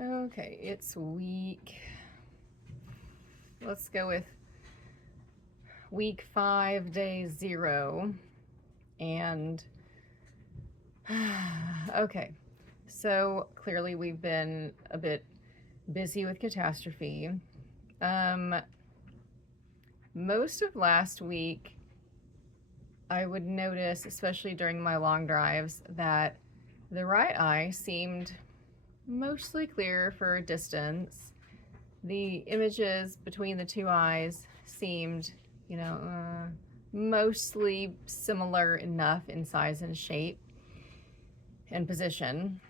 Okay, it's let's go with week 5, day 0. And okay, so clearly we've been a bit busy with catastrophe. Most of last week, I would notice, especially during my long drives, that the right eye seemed mostly clear for a distance. The images between the two eyes seemed, mostly similar enough in size and shape and position.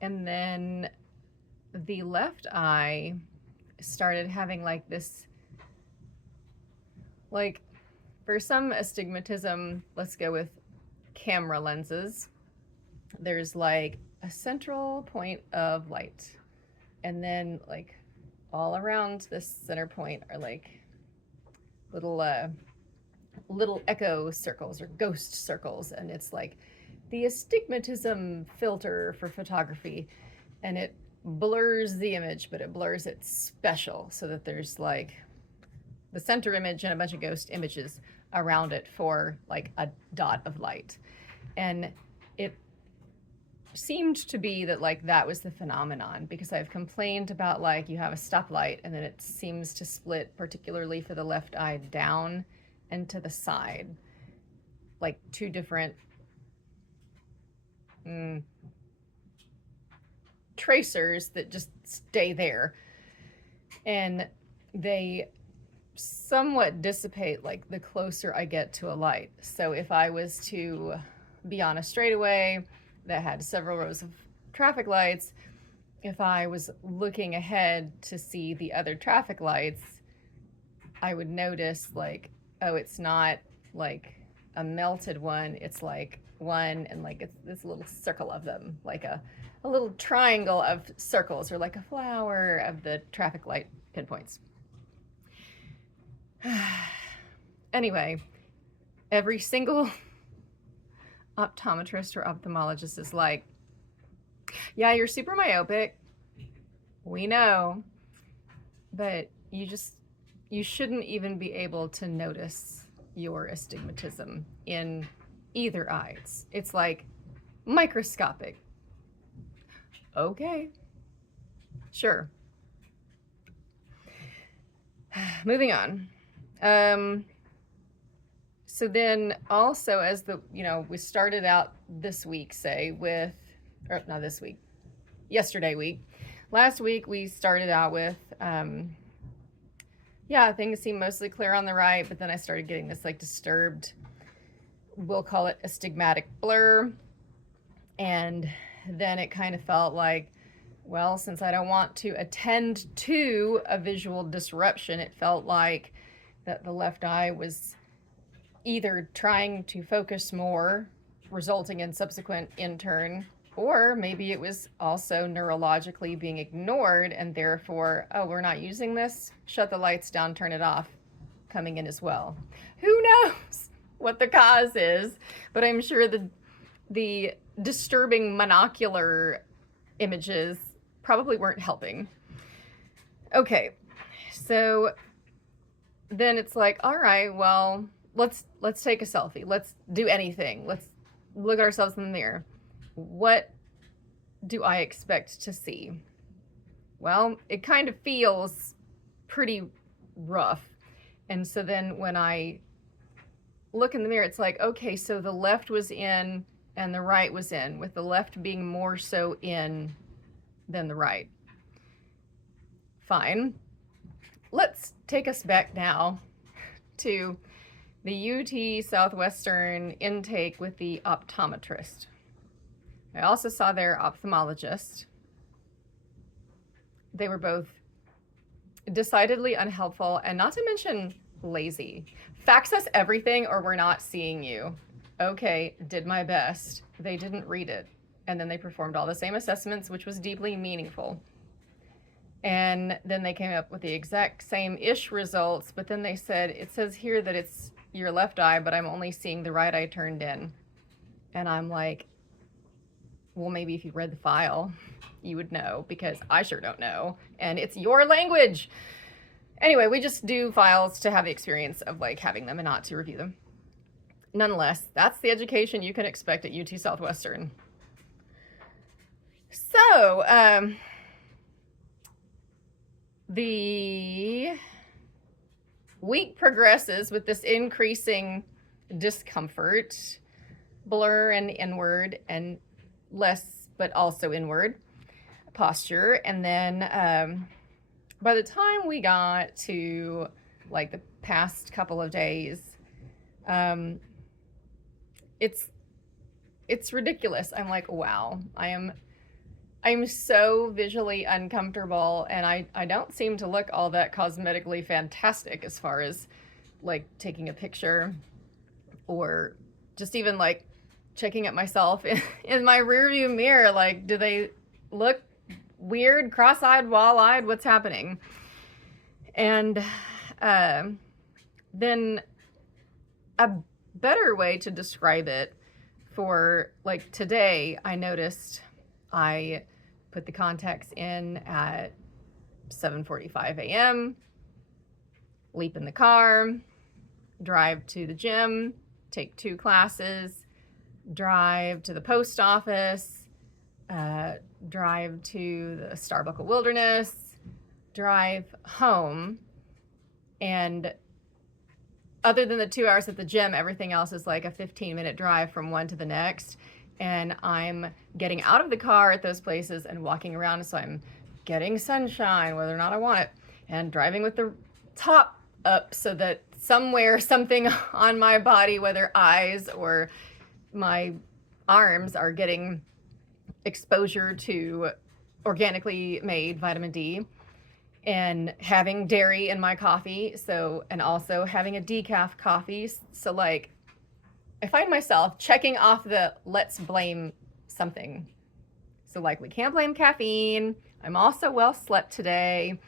And then the left eye started having like this, like, for some astigmatism, let's go with camera lenses. There's like a central point of light, and then like all around this center point are like little echo circles or ghost circles, and it's like the astigmatism filter for photography, and it blurs the image, but it blurs it special so that there's like the center image and a bunch of ghost images around it for like a dot of light. And it seemed to be that like that was the phenomenon, because I've complained about like you have a stoplight and then it seems to split, particularly for the left eye, down and to the side, like two different tracers that just stay there, and they somewhat dissipate like the closer I get to a light. So if I was to be on a straightaway that had several rows of traffic lights, if I was looking ahead to see the other traffic lights, I would notice like, oh, it's not like a melted one, it's like one, and like it's this little circle of them, like a little triangle of circles, or like a flower of the traffic light pinpoints. Anyway, every single optometrist or ophthalmologist is like, yeah, you're super myopic, we know, but you shouldn't even be able to notice your astigmatism in either eye. It's like microscopic. Okay, sure. Moving on. So then also, as we started out this week, say with, or not this week, yesterday week, last week we started out with, things seemed mostly clear on the right, but then I started getting this like disturbed, we'll call it astigmatic blur. And then it kind of felt like, well, since I don't want to attend to a visual disruption, it felt like that the left eye was either trying to focus more, resulting in subsequent in-turn, or maybe it was also neurologically being ignored, and therefore, oh, we're not using this, shut the lights down, turn it off, coming in as well. Who knows what the cause is, but I'm sure the disturbing monocular images probably weren't helping. Okay, so then it's like, all right, well, let's take a selfie. Let's do anything. Let's look at ourselves in the mirror. What do I expect to see? Well, it kind of feels pretty rough. And so then when I look in the mirror, it's like, okay, so the left was in and the right was in, with the left being more so in than the right. Fine. Let's take us back now to the UT Southwestern intake with the optometrist. I also saw their ophthalmologist. They were both decidedly unhelpful, and not to mention lazy. Fax us everything or we're not seeing you. Okay, did my best. They didn't read it. And then they performed all the same assessments, which was deeply meaningful. And then they came up with the exact same-ish results, but then they said, it says here that it's your left eye, but I'm only seeing the right eye turned in. And I'm like, Well, maybe if you read the file, you would know, because I sure don't know, and it's your language. Anyway, we just do files to have the experience of like having them and not to review them. Nonetheless, that's the education you can expect at UT Southwestern. So, the week progresses with this increasing discomfort, blur and inward, and less, but also inward posture. And then by the time we got to like the past couple of days, it's ridiculous. I'm like, wow, I'm so visually uncomfortable, and I don't seem to look all that cosmetically fantastic as far as like taking a picture or just even like checking at myself in my rearview mirror. Like, do they look weird, cross-eyed, wall-eyed? What's happening? And then a better way to describe it for like today, I noticed I put the contacts in at 7:45 a.m., leap in the car, drive to the gym, take 2 classes, drive to the post office, drive to the Starbucks Wilderness, drive home. And other than the 2 hours at the gym, everything else is like a 15-minute drive from one to the next. And I'm getting out of the car at those places and walking around, so I'm getting sunshine, whether or not I want it, and driving with the top up so that somewhere, something on my body, whether eyes or my arms, are getting exposure to organically made vitamin D, and having dairy in my coffee. So, and also having a decaf coffee. So like, I find myself checking off the let's blame something. So like, we can't blame caffeine. I'm also well slept today.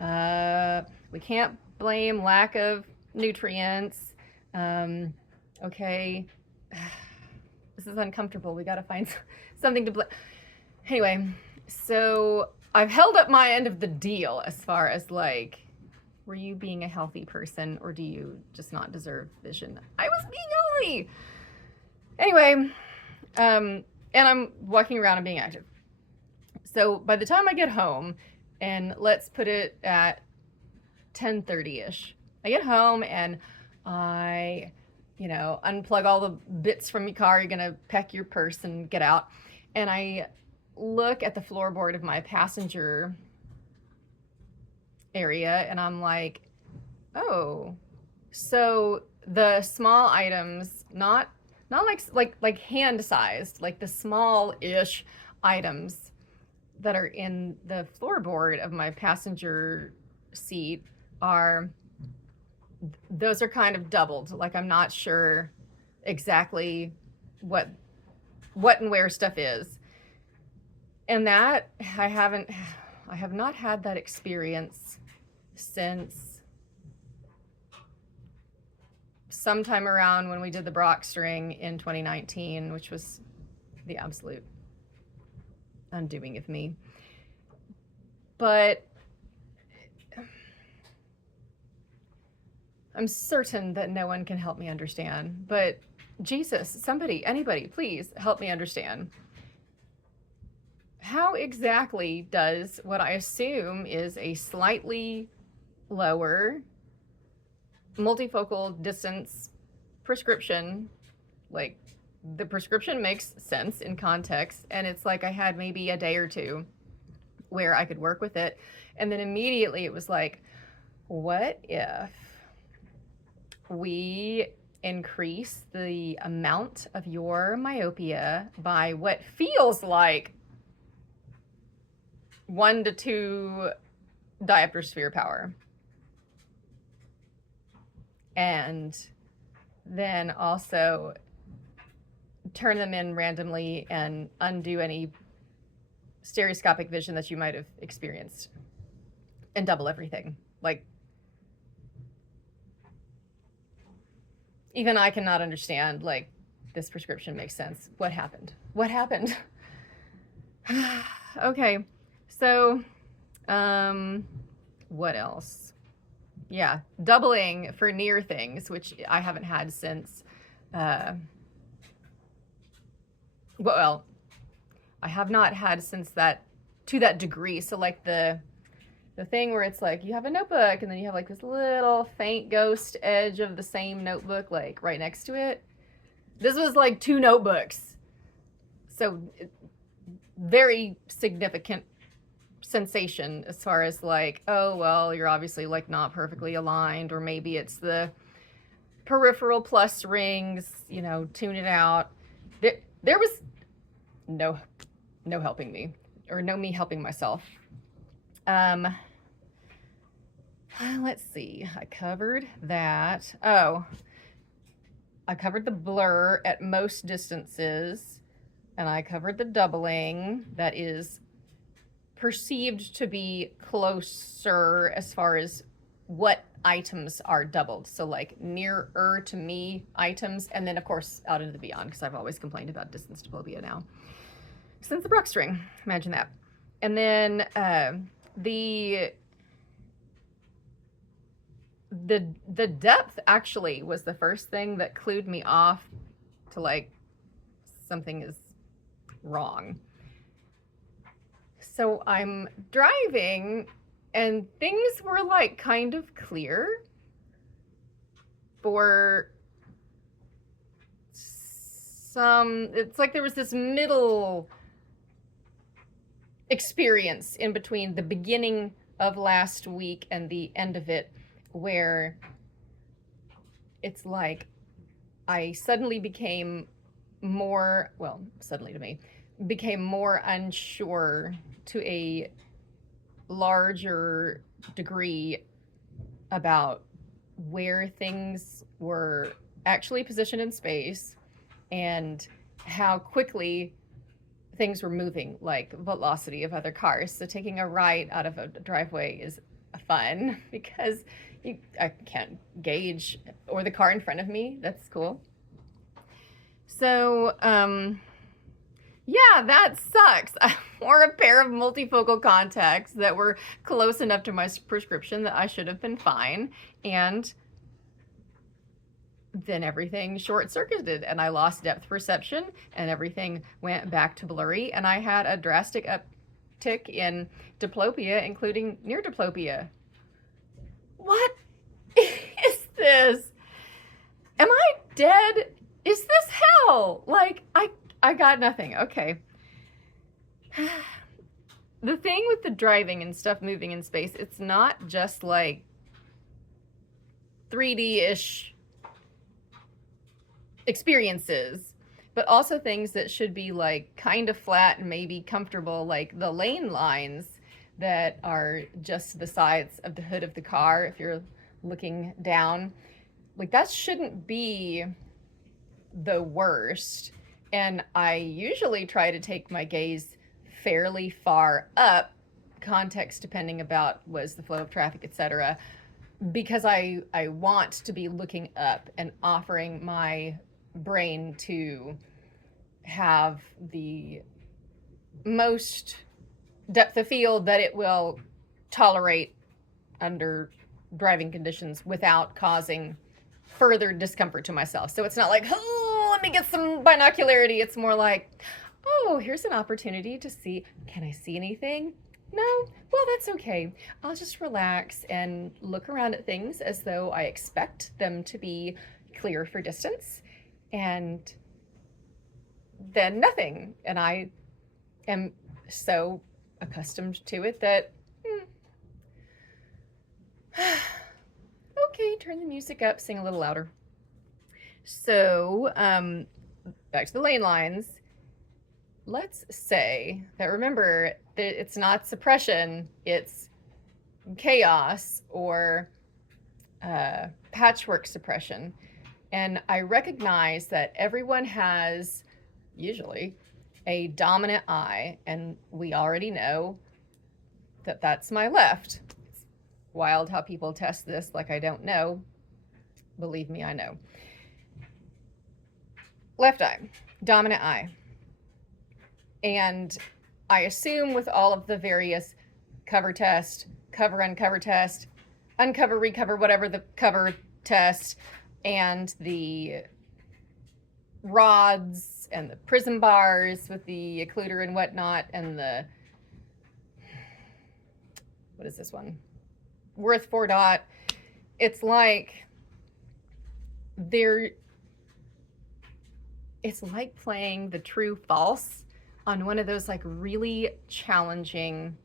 We can't blame lack of nutrients. Okay. This is uncomfortable. We got to find something to blame. Anyway, so I've held up my end of the deal as far as like, were you being a healthy person, or do you just not deserve vision? I was being healthy. Anyway, and I'm walking around and being active. So by the time I get home, and let's put it at 10:30-ish, I get home and I, unplug all the bits from your car. You're gonna pack your purse and get out. And I look at the floorboard of my passenger area, and I'm like, oh, so the small items, not like hand sized, like the small-ish items that are in the floorboard of my passenger seat those are kind of doubled. Like, I'm not sure exactly what and where stuff is. And that I have not had that experience since sometime around when we did the Brock string in 2019, which was the absolute undoing of me. But I'm certain that no one can help me understand. But Jesus, somebody, anybody, please help me understand. How exactly does what I assume is a slightly lower multifocal distance prescription, like the prescription makes sense in context, and it's like I had maybe a day or two where I could work with it, and then immediately it was like, what if we increase the amount of your myopia by what feels like 1 to 2 diopter sphere power, and then also turn them in randomly and undo any stereoscopic vision that you might have experienced and double everything. Like, even I cannot understand, like, this prescription makes sense. What happened? Okay, so what else? Yeah, doubling for near things, which I haven't had since, well, I have not had since that, to that degree. So like the thing where it's like you have a notebook and then you have like this little faint ghost edge of the same notebook like right next to it. This was like 2 notebooks. So very significant sensation as far as like, oh, well, you're obviously like not perfectly aligned, or maybe it's the peripheral plus rings, you know, tune it out. There was no helping me, or no me helping myself. Let's see, I covered that. Oh, I covered the blur at most distances, and I covered the doubling that is perceived to be closer as far as what items are doubled. So like nearer to me items, and then of course out into the beyond, because I've always complained about distance diplopia now since the Brock string. Imagine that. And then the depth actually was the first thing that clued me off to like something is wrong. So I'm driving and things were like kind of clear for some, it's like there was this middle experience in between the beginning of last week and the end of it, where it's like I suddenly became more, well, suddenly to me, became more unsure to a larger degree about where things were actually positioned in space and how quickly things were moving, like velocity of other cars. So taking a right out of a driveway is fun because I can't gauge, or the car in front of me. That's cool. So, yeah, that sucks. I wore a pair of multifocal contacts that were close enough to my prescription that I should have been fine. And then everything short-circuited and I lost depth perception and everything went back to blurry, and I had a drastic uptick in diplopia, including near diplopia. What is this? Am I dead? Is this hell? Like, I got nothing. Okay. The thing with the driving and stuff moving in space, it's not just like 3D-ish experiences, but also things that should be like kind of flat and maybe comfortable, like the lane lines that are just the sides of the hood of the car if you're looking down. Like, that shouldn't be the worst. And I usually try to take my gaze fairly far up, context depending about was the flow of traffic, etc., because I want to be looking up and offering my brain to have the most depth of field that it will tolerate under driving conditions without causing further discomfort to myself. So it's not like, oh, let me get some binocularity. It's more like, oh, here's an opportunity to see, can I see anything? No? Well, that's okay. I'll just relax and look around at things as though I expect them to be clear for distance, and then nothing. And I am so accustomed to it that, okay, turn the music up, sing a little louder. So, back to the lane lines. Let's say that, remember, that it's not suppression, it's chaos or patchwork suppression. And I recognize that everyone has, usually, a dominant eye, and we already know that that's my left. It's wild how people test this like I don't know. Believe me, I know. Left eye, dominant eye. And I assume with all of the various cover test, cover, uncover test, uncover, recover, whatever the cover test, and the rods and the prism bars with the occluder and whatnot, and the, what is this one? Worth 4 dot. It's like it's like playing the true false on one of those like really challenging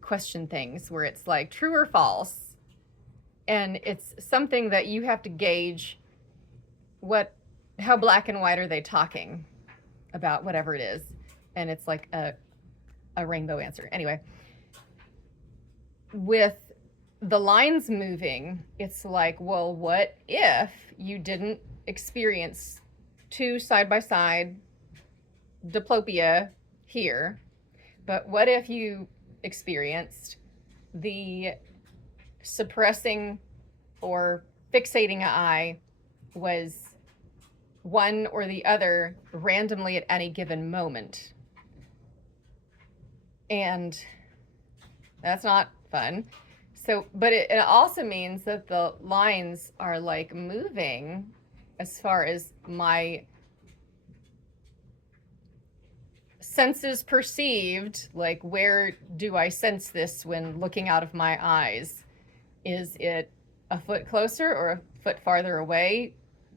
question things where it's like true or false, and it's something that you have to gauge how black and white are they talking about whatever it is, and it's like a rainbow answer. Anyway, with the lines moving, it's like, well, what if you didn't experience 2 side-by-side diplopia here, but what if you experienced the suppressing or fixating eye was one or the other randomly at any given moment? And that's not fun. So, but it also means that the lines are like moving as far as my senses perceived, like where do I sense this when looking out of my eyes? Is it a foot closer or a foot farther away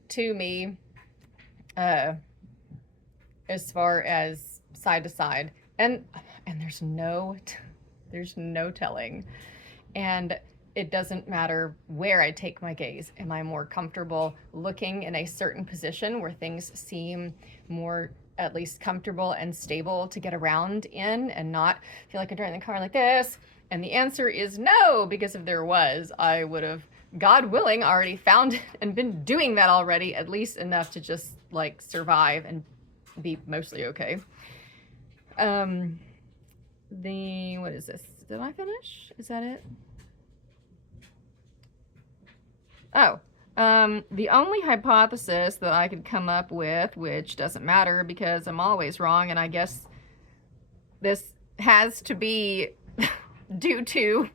to me, as far as side to side? And there's no telling. And it doesn't matter where I take my gaze. Am I more comfortable looking in a certain position where things seem more at least comfortable and stable to get around in and not feel like I'm driving the car like this? And the answer is no, because if there was, I would have, God willing, already found and been doing that already, at least enough to just like survive and be mostly okay. What is this? Did I finish? Is that it? Oh, the only hypothesis that I could come up with, which doesn't matter because I'm always wrong, and I guess this has to be due to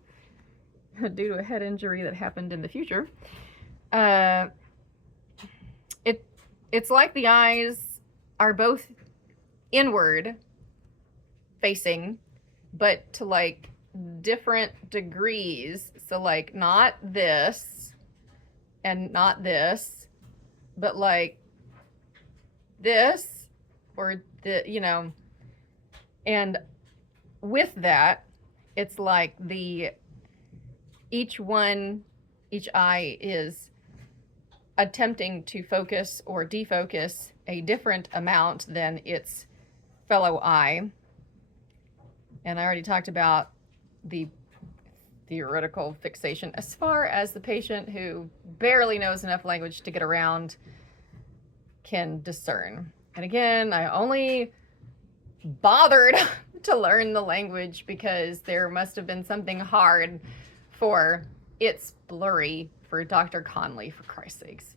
a head injury that happened in the future. It's like the eyes are both inward facing, but to like different degrees. So like not this and not this, but like this or the, you know, and with that, it's like each eye is attempting to focus or defocus a different amount than its fellow eye. And I already talked about the theoretical fixation as far as the patient who barely knows enough language to get around can discern. And again, I only bothered to learn the language because there must have been something hard for it's blurry for Dr. Conley, for Christ's sakes.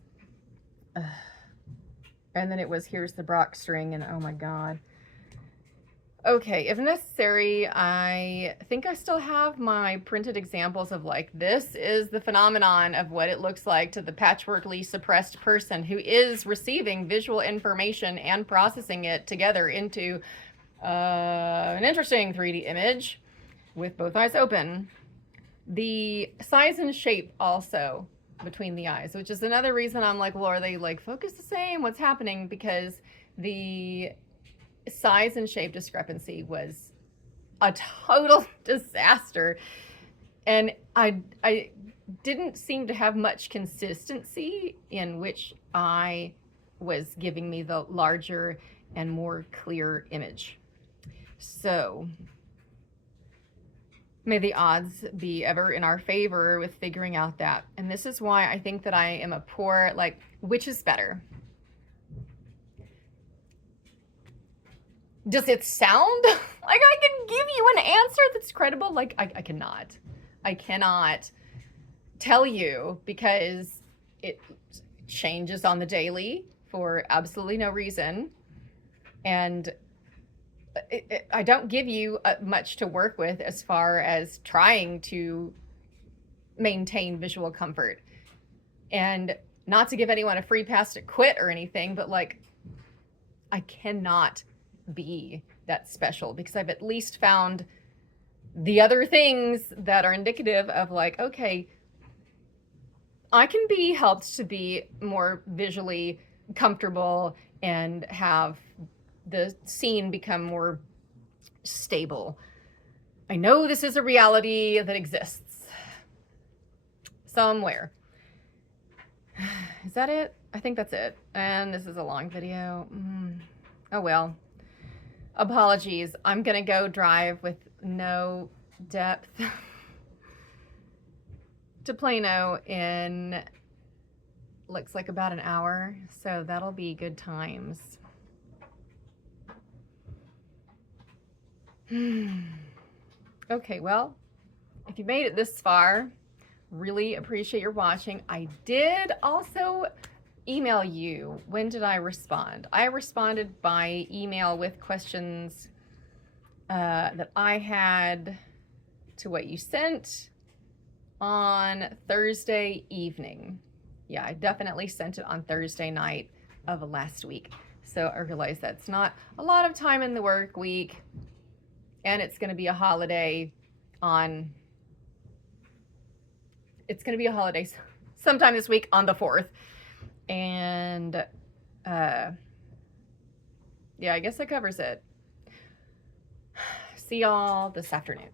And then it was here's the Brock string, and oh my God. Okay, if necessary, I think I still have my printed examples of like, this is the phenomenon of what it looks like to the patchworkly suppressed person who is receiving visual information and processing it together into an interesting 3D image with both eyes open. The size and shape also between the eyes, which is another reason I'm like, well, are they like focus the same? What's happening? Because the size and shape discrepancy was a total disaster, and I didn't seem to have much consistency in which eye was giving me the larger and more clear image. So may the odds be ever in our favor with figuring out that. And this is why I think that I am a poor, like, which is better? Does it sound like I can give you an answer that's credible? Like, I cannot. I cannot tell you because it changes on the daily for absolutely no reason. And I don't give you much to work with as far as trying to maintain visual comfort. And not to give anyone a free pass to quit or anything, but like, I cannot be that special because I've at least found the other things that are indicative of like, okay, I can be helped to be more visually comfortable and have the scene become more stable. I know this is a reality that exists somewhere. Is that it? I think that's it. And this is a long video. Oh well. Apologies. I'm gonna go drive with no depth to Plano in, looks like about an hour, so that'll be good times. Okay, well, if you made it this far, really appreciate your watching. I did also email you. When did I respond? I responded by email with questions that I had to what you sent on Thursday evening. Yeah, I definitely sent it on Thursday night of last week. So I realized that's not a lot of time in the work week, and it's going to be a holiday on, it's going to be a holiday sometime this week on the 4th. And yeah, I guess that covers it. See y'all this afternoon.